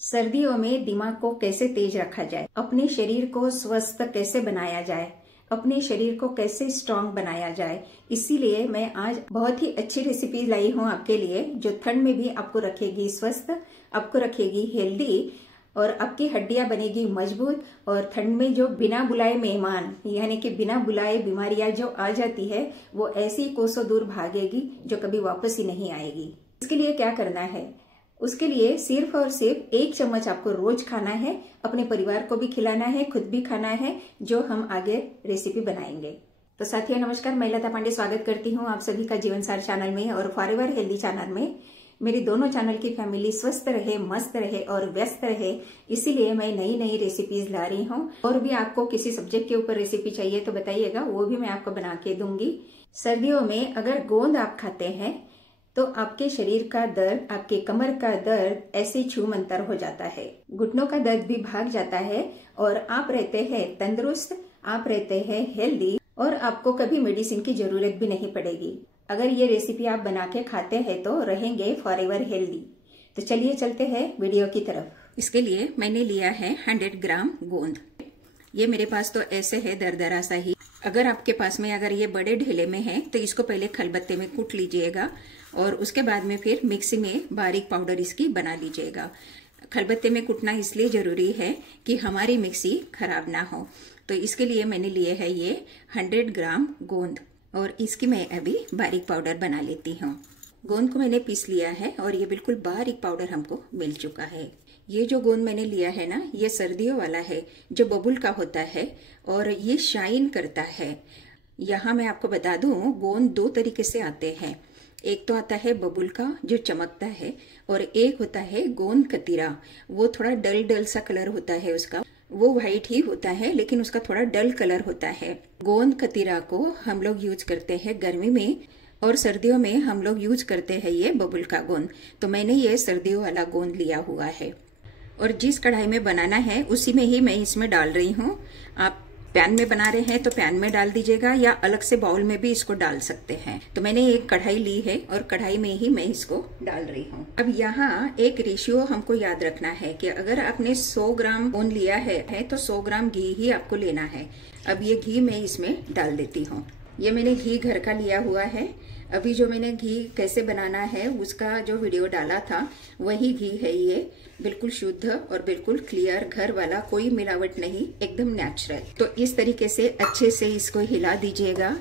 सर्दियों में दिमाग को कैसे तेज रखा जाए, अपने शरीर को स्वस्थ कैसे बनाया जाए, अपने शरीर को कैसे स्ट्रांग बनाया जाए, इसीलिए मैं आज बहुत ही अच्छी रेसिपी लाई हूँ आपके लिए, जो ठंड में भी आपको रखेगी स्वस्थ, आपको रखेगी हेल्दी और आपकी हड्डियां बनेगी मजबूत। और ठंड में जो बिना बुलाए मेहमान यानी कि बिना बुलाए बीमारियां जो आ जाती है, वो ऐसी कोसों दूर भागेगी जो कभी वापस ही नहीं आएगी। इसके लिए क्या करना है? उसके लिए सिर्फ और सिर्फ 1 चम्मच आपको रोज खाना है, अपने परिवार को भी खिलाना है, खुद भी खाना है, जो हम आगे रेसिपी बनाएंगे। तो साथियों नमस्कार, मैं लता पांडे स्वागत करती हूँ आप सभी का जीवनसार चैनल में और फॉरएवर हेल्दी चैनल में। मेरी दोनों चैनल की फैमिली स्वस्थ रहे, मस्त रहे और व्यस्त रहे, इसीलिए मैं नई नई रेसिपीज ला रही हूँ। और भी आपको किसी सब्जेक्ट के ऊपर रेसिपी चाहिए तो बताइएगा, वो भी मैं आपको बना के दूंगी। सर्दियों में अगर गोंद आप खाते हैं तो आपके शरीर का दर्द, आपके कमर का दर्द ऐसे छूमंतर हो जाता है, घुटनों का दर्द भी भाग जाता है और आप रहते हैं तंदुरुस्त, आप रहते हैं हेल्दी और आपको कभी मेडिसिन की जरूरत भी नहीं पड़ेगी। अगर ये रेसिपी आप बना के खाते हैं तो रहेंगे फॉरएवर हेल्दी। तो चलिए चलते हैं वीडियो की तरफ। इसके लिए मैंने लिया है 100 ग्राम गोंद। ये मेरे पास तो ऐसे है दरदरा सा ही। अगर आपके पास में अगर ये बड़े ढेले में है तो इसको पहले खलबत्ते में कूट लीजिएगा और उसके बाद में फिर मिक्सी में बारीक पाउडर इसकी बना लीजिएगा। खलबत्ते में कूटना इसलिए जरूरी है कि हमारी मिक्सी खराब ना हो। तो इसके लिए मैंने लिए है ये 100 ग्राम गोंद और इसकी मैं अभी बारीक पाउडर बना लेती हूँ। गोंद को मैंने पीस लिया है और ये बिल्कुल बारीक पाउडर हमको मिल चुका है। ये जो गोंद मैंने लिया है ना, ये सर्दियों वाला है, जो बबुल का होता है और ये शाइन करता है। यहाँ मैं आपको बता दूं, गोंद 2 तरीके से आते हैं। एक तो आता है बबुल का जो चमकता है और एक होता है गोंद कतीरा। वो थोड़ा डल डल सा कलर होता है उसका, वो व्हाइट ही होता है लेकिन उसका थोड़ा डल कलर होता है। गोंद कतीरा को हम लोग यूज करते हैं गर्मी में और सर्दियों में हम लोग यूज करते हैं ये बबुल का गोंद। तो मैंने ये सर्दियों वाला गोंद लिया हुआ है और जिस कढ़ाई में बनाना है उसी में ही मैं इसमें डाल रही हूँ। आप पैन में बना रहे हैं तो पैन में डाल दीजिएगा या अलग से बाउल में भी इसको डाल सकते हैं। तो मैंने एक कढ़ाई ली है और कढ़ाई में ही मैं इसको डाल रही हूँ। अब यहाँ एक रेशियो हमको याद रखना है कि अगर आपने 100 ग्राम गोंद लिया है तो 100 ग्राम घी ही आपको लेना है। अब ये घी मैं इसमें डाल देती हूँ। ये मैंने घी घर का लिया हुआ है। अभी जो मैंने घी कैसे बनाना है उसका जो वीडियो डाला था वही घी है ये, बिल्कुल शुद्ध और बिल्कुल क्लियर, घर वाला, कोई मिलावट नहीं, एकदम नेचुरल। तो इस तरीके से अच्छे से इसको हिला दीजिएगा।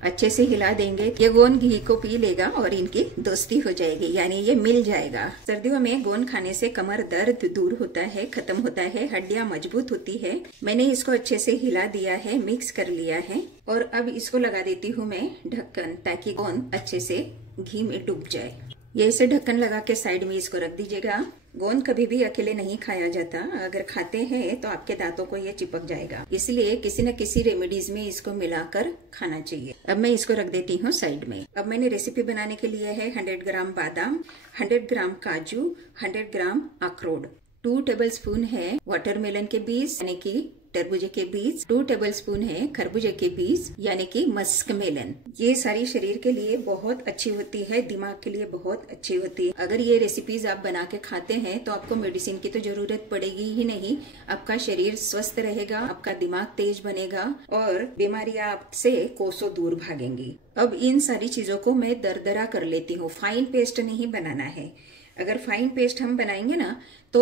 अच्छे से हिला देंगे ये गोंद घी को पी लेगा और इनकी दोस्ती हो जाएगी, यानी ये मिल जाएगा। सर्दियों में गोंद खाने से कमर दर्द दूर होता है, खत्म होता है, हड्डियां मजबूत होती है। मैंने इसको अच्छे से हिला दिया है, मिक्स कर लिया है और अब इसको लगा देती हूँ मैं ढक्कन, ताकि गोंद अच्छे से घी में डूब जाए। ये इसे ढक्कन लगा के साइड में इसको रख दीजिएगा। गोंद कभी भी अकेले नहीं खाया जाता, अगर खाते हैं तो आपके दांतों को ये चिपक जाएगा, इसलिए किसी न किसी रेमेडीज में इसको मिलाकर खाना चाहिए। अब मैं इसको रख देती हूँ साइड में। अब मैंने रेसिपी बनाने के लिए है 100 ग्राम बादाम, 100 ग्राम काजू, 100 ग्राम अखरोट, 2 टेबलस्पून है वाटरमेलन के बीज यानी कि तरबूजे के बीज, 2 टेबलस्पून है खरबूजे के बीज यानी कि मस्क मेलन। ये सारी शरीर के लिए बहुत अच्छी होती है, दिमाग के लिए बहुत अच्छी होती है। अगर ये रेसिपीज आप बना के खाते हैं तो आपको मेडिसिन की तो जरूरत पड़ेगी ही नहीं। आपका शरीर स्वस्थ रहेगा, आपका दिमाग तेज बनेगा और बीमारियां आपसे कोसों दूर भागेंगी। अब इन सारी चीजों को मैं दरदरा कर लेती हूँ, फाइन पेस्ट नहीं बनाना है। अगर फाइन पेस्ट हम बनाएंगे ना तो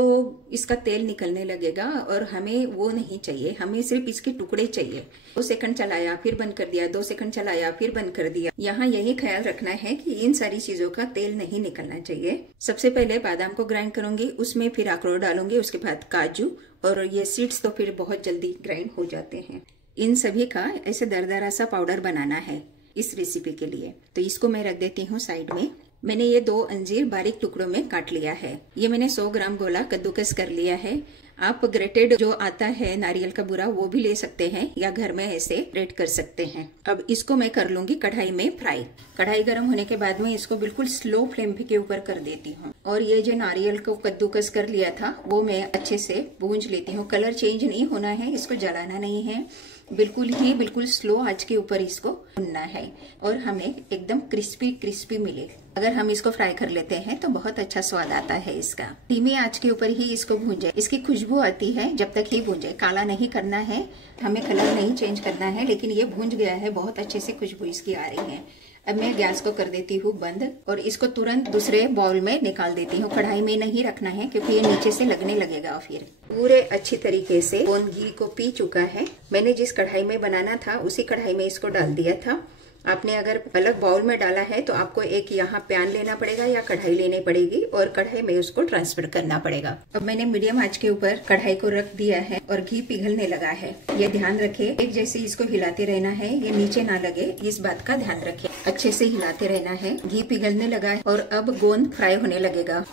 इसका तेल निकलने लगेगा और हमें वो नहीं चाहिए, हमें सिर्फ इसके टुकड़े चाहिए। 2 सेकंड चलाया फिर बंद कर दिया, 2 सेकंड चलाया फिर बंद कर दिया। यहाँ यही ख्याल रखना है कि इन सारी चीजों का तेल नहीं निकलना चाहिए। सबसे पहले बादाम को ग्राइंड करूंगी, उसमें फिर अखरोट डालूंगी, उसके बाद काजू और ये सीड्स तो फिर बहुत जल्दी ग्राइंड हो जाते हैं। इन सभी का ऐसे दरदरा सा पाउडर बनाना है इस रेसिपी के लिए। तो इसको मैं रख देती हूँ साइड में। मैंने ये 2 अंजीर बारीक टुकड़ों में काट लिया है। ये मैंने 100 ग्राम गोला कद्दूकस कर लिया है। आप ग्रेटेड जो आता है नारियल का बुरा वो भी ले सकते हैं या घर में ऐसे ग्रेट कर सकते हैं। अब इसको मैं कर लूंगी कढ़ाई में फ्राई। कढ़ाई गर्म होने के बाद में इसको बिल्कुल स्लो फ्लेम के ऊपर कर देती हूँ और ये जो नारियल को कद्दूकस कर लिया था वो मैं अच्छे से भूंज लेती हूँ। कलर चेंज नहीं होना है, इसको जलाना नहीं है। बिल्कुल स्लो आंच के ऊपर इसको भूनना है और हमें एकदम क्रिस्पी क्रिस्पी मिले। अगर हम इसको फ्राई कर लेते हैं तो बहुत अच्छा स्वाद आता है इसका। धीमी आंच के ऊपर ही इसको भूंजे। इसकी खुशबू आती है जब तक ही भूंजे, काला नहीं करना है, हमें कलर नहीं चेंज करना है, लेकिन ये भूंज गया है, बहुत अच्छे से खुशबू इसकी आ रही है। अब मैं गैस को कर देती हूँ बंद और इसको तुरंत दूसरे बाउल में निकाल देती हूँ। कढ़ाई में नहीं रखना है क्योंकि ये नीचे से लगने लगेगा। फिर पूरे अच्छी तरीके से गोंद घी को पी चुका है। मैंने जिस कढ़ाई में बनाना था उसी कढ़ाई में इसको डाल दिया था। आपने अगर अलग बाउल में डाला है तो आपको एक यहाँ पैन लेना पड़ेगा या कढ़ाई लेनी पड़ेगी और कढ़ाई में उसको ट्रांसफर करना पड़ेगा। अब मैंने मीडियम आंच के ऊपर कढ़ाई को रख दिया है और घी पिघलने लगा है। ये ध्यान रखे, एक जैसे इसको हिलाते रहना है, ये नीचे ना लगे, इस बात का ध्यान रखे। अच्छे से हिलाते रहना है। घी पिघलने लगा है और अब गोंद फ्राई होने लगेगा।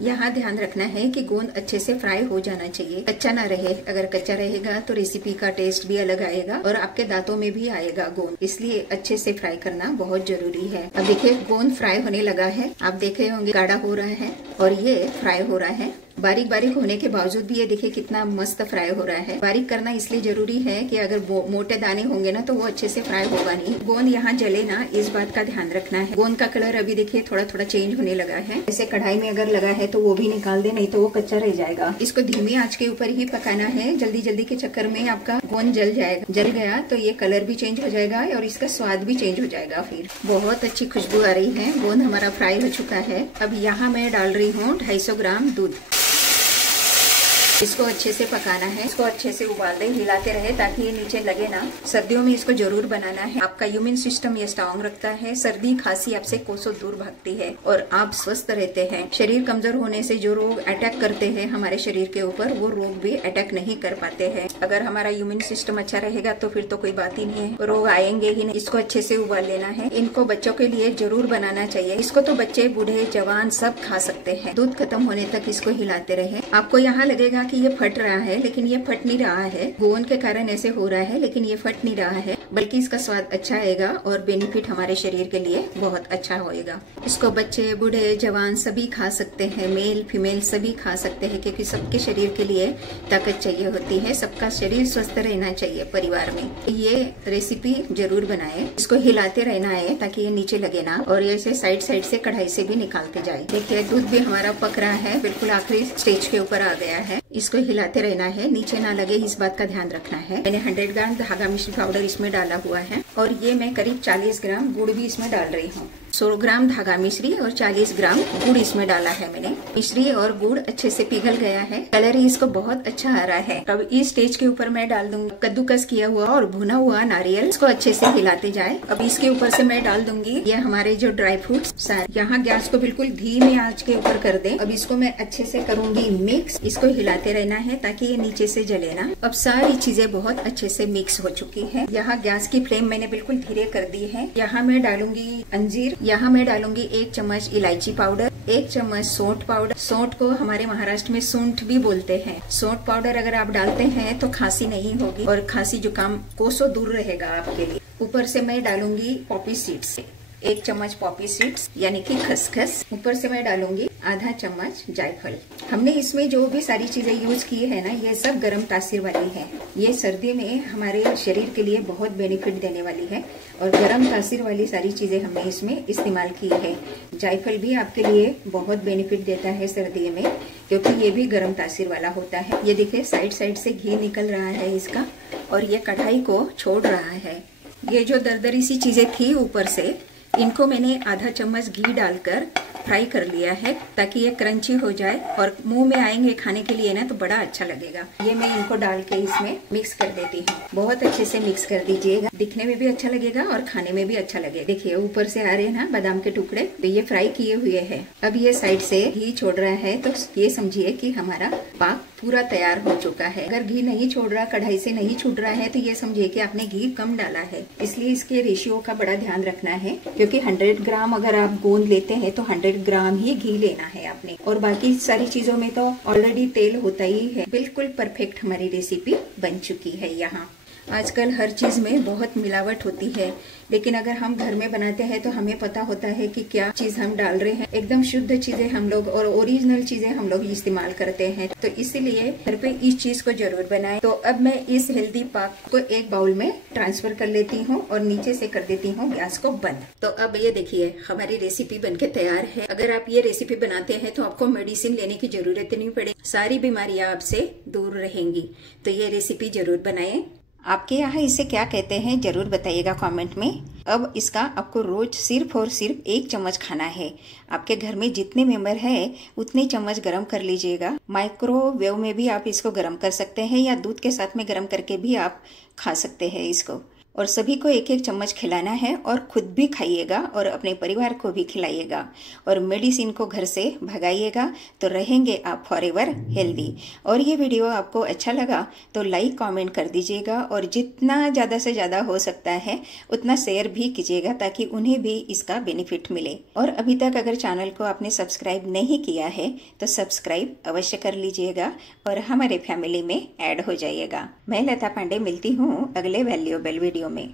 यहाँ ध्यान रखना है कि गोंद अच्छे से फ्राई हो जाना चाहिए, कच्चा ना रहे। अगर कच्चा रहेगा तो रेसिपी का टेस्ट भी अलग आएगा और आपके दांतों में भी आएगा गोंद, इसलिए अच्छे से फ्राई करना बहुत जरूरी है। अब देखिए गोंद फ्राई होने लगा है, आप देखे होंगे गाढ़ा हो रहा है और ये फ्राई हो रहा है। बारीक बारीक होने के बावजूद भी ये देखिए कितना मस्त फ्राई हो रहा है। बारीक करना इसलिए जरूरी है कि अगर मोटे दाने होंगे ना तो वो अच्छे से फ्राई होगा नहीं। गोंद यहाँ जले ना, इस बात का ध्यान रखना है। गोंद का कलर अभी देखिए थोड़ा थोड़ा चेंज होने लगा है। जैसे कढ़ाई में अगर लगा है तो वो भी निकाल दे, नहीं तो वो कच्चा रह जाएगा। इसको धीमी आंच के ऊपर ही पकाना है। जल्दी जल्दी के चक्कर में आपका गोंद जल जाएगा। जल गया तो ये कलर भी चेंज हो जाएगा और इसका स्वाद भी चेंज हो जाएगा। फिर बहुत अच्छी खुशबू आ रही है। गोंद हमारा फ्राई हो चुका है। अब यहाँ मैं डाल रही हूँ 250 ग्राम दूध। इसको अच्छे से पकाना है, इसको अच्छे से उबाल दे, हिलाते रहे ताकि ये नीचे लगे ना। सर्दियों में इसको जरूर बनाना है। आपका इम्यून सिस्टम ये स्ट्रांग रखता है। सर्दी खांसी आपसे कोसों दूर भागती है और आप स्वस्थ रहते हैं। शरीर कमजोर होने से जो रोग अटैक करते हैं हमारे शरीर के ऊपर, वो रोग भी अटैक नहीं कर पाते हैं। अगर हमारा इम्यून सिस्टम अच्छा रहेगा तो फिर तो कोई बात ही नहीं है, रोग आएंगे ही नहीं। इसको अच्छे से उबाल लेना है। इनको बच्चों के लिए जरूर बनाना चाहिए। इसको तो बच्चे बूढ़े जवान सब खा सकते हैं। दूध खत्म होने तक इसको हिलाते रहे। आपको यहाँ लगेगा कि ये फट रहा है, लेकिन ये फट नहीं रहा है। गोंद के कारण ऐसे हो रहा है, लेकिन ये फट नहीं रहा है, बल्कि इसका स्वाद अच्छा आएगा और बेनिफिट हमारे शरीर के लिए बहुत अच्छा होएगा। इसको बच्चे बूढ़े जवान सभी खा सकते हैं, मेल फीमेल सभी खा सकते हैं, क्योंकि सबके शरीर के लिए ताकत चाहिए होती है। सबका शरीर स्वस्थ रहना चाहिए परिवार में। ये रेसिपी जरूर बनाए। इसको हिलाते रहना है ताकि ये नीचे लगे ना, और ऐसे साइड साइड से कढ़ाई से भी निकालते जाए। देखिए दूध भी हमारा पक रहा है, बिल्कुल आखिरी स्टेज के ऊपर आ गया है। इसको हिलाते रहना है, नीचे ना लगे, इस बात का ध्यान रखना है। मैंने 100 ग्राम धागा मिश्री पाउडर इसमें डाला हुआ है और ये मैं करीब 40 ग्राम गुड़ भी इसमें डाल रही हूँ। 100 ग्राम धागा मिश्री और 40 ग्राम गुड़ इसमें डाला है मैंने। मिश्री और गुड़ अच्छे से पिघल गया है, कलर ही इसको बहुत अच्छा आ रहा है। अब इस स्टेज के ऊपर मैं डाल दूंगी कद्दूकस किया हुआ और भुना हुआ नारियल। इसको अच्छे से हिलाते जाए। अब इसके ऊपर से मैं डाल दूंगी ये हमारे जो ड्राई फ्रूट्स सारे। यहाँ गैस को बिल्कुल धीमी आंच के ऊपर कर दे। अब इसको मैं अच्छे से करूंगी मिक्स। इसको हिलाते रहना है ताकि ये नीचे से जले ना। अब सारी चीजें बहुत अच्छे से मिक्स हो चुकी है। यहाँ गैस की फ्लेम मैंने बिल्कुल धीरे कर दी है। यहाँ मैं डालूंगी अंजीर, यहाँ मैं डालूंगी 1 चम्मच इलायची पाउडर, 1 चम्मच सौंठ पाउडर। सौंठ को हमारे महाराष्ट्र में सूंठ भी बोलते हैं। सौंठ पाउडर अगर आप डालते हैं तो खांसी नहीं होगी और खांसी जुकाम कोसों दूर रहेगा आपके लिए। ऊपर से मैं डालूंगी पॉपी सीड्स, 1 चम्मच पॉपी सीड्स यानी कि खसखस। ऊपर से मैं डालूंगी आधा चम्मच जायफल। हमने इसमें जो भी सारी चीजें यूज की है ना, ये सब गर्म तासीर वाली है। ये सर्दी में हमारे शरीर के लिए बहुत बेनिफिट देने वाली है और गर्म तासीर वाली सारी चीजें हमने इसमें इस्तेमाल की है। जायफल भी आपके लिए बहुत बेनिफिट देता है सर्दी में, क्योंकि ये भी गर्म तासीर वाला होता है। ये देखिए साइड साइड से घी निकल रहा है इसका और ये कढ़ाई को छोड़ रहा है। ये जो दरदरी सी चीजें थी ऊपर से, इनको मैंने आधा चम्मच घी डालकर फ्राई कर लिया है ताकि ये क्रंची हो जाए और मुंह में आएंगे खाने के लिए ना तो बड़ा अच्छा लगेगा। ये मैं इनको डाल के इसमें मिक्स कर देती हूँ। बहुत अच्छे से मिक्स कर दीजिएगा, दिखने में भी अच्छा लगेगा और खाने में भी अच्छा लगेगा। देखिए ऊपर से आ रहे हैं ना बादाम के टुकड़े, तो ये फ्राई किए हुए हैं। अब ये साइड से घी छोड़ रहा है तो ये समझिए कि हमारा पाक पूरा तैयार हो चुका है। अगर घी नहीं छोड़ रहा, कढ़ाई से नहीं छूट रहा है, तो ये समझिए कि आपने घी कम डाला है। इसलिए इसके रेशियो का बड़ा ध्यान रखना है, क्योंकि 100 ग्राम अगर आप गोंद लेते हैं तो 100 ग्राम ही घी लेना है आपने, और बाकी सारी चीजों में तो ऑलरेडी तेल होता ही है। बिल्कुल परफेक्ट हमारी रेसिपी बन चुकी है यहाँ। आजकल हर चीज में बहुत मिलावट होती है, लेकिन अगर हम घर में बनाते हैं तो हमें पता होता है कि क्या चीज हम डाल रहे हैं। एकदम शुद्ध चीजें हम लोग और ओरिजिनल चीजें हम लोग इस्तेमाल करते हैं, तो इसीलिए घर पे इस चीज को जरूर बनाएं। तो अब मैं इस हेल्दी पाक को एक बाउल में ट्रांसफर कर लेती हूँ और नीचे से कर देती हूँ गैस को बंद। तो अब ये देखिए हमारी रेसिपी बनके तैयार है। अगर आप ये रेसिपी बनाते हैं तो आपको मेडिसिन लेने की जरूरत नहीं पड़ेगी, सारी बीमारियां आपसे दूर रहेंगी। तो ये रेसिपी जरूर बनाएं। आपके यहाँ इसे क्या कहते हैं जरूर बताइएगा कमेंट में। अब इसका आपको रोज सिर्फ और सिर्फ 1 चम्मच खाना है। आपके घर में जितने मेंबर है उतने चम्मच गरम कर लीजिएगा। माइक्रोवेव में भी आप इसको गरम कर सकते हैं या दूध के साथ में गरम करके भी आप खा सकते हैं इसको। और सभी को 1-1 चम्मच खिलाना है और खुद भी खाइएगा और अपने परिवार को भी खिलाइएगा और मेडिसिन को घर से भगाइएगा, तो रहेंगे आप फॉरएवर हेल्दी। और ये वीडियो आपको अच्छा लगा तो लाइक कमेंट कर दीजिएगा और जितना ज़्यादा से ज़्यादा हो सकता है उतना शेयर भी कीजिएगा ताकि उन्हें भी इसका बेनिफिट मिले। और अभी तक अगर चैनल को आपने सब्सक्राइब नहीं किया है तो सब्सक्राइब अवश्य कर लीजिएगा और हमारे फैमिली में ऐड हो जाइएगा। मैं लता पांडे मिलती हूँ अगले वैल्यूएबल वीडियो में।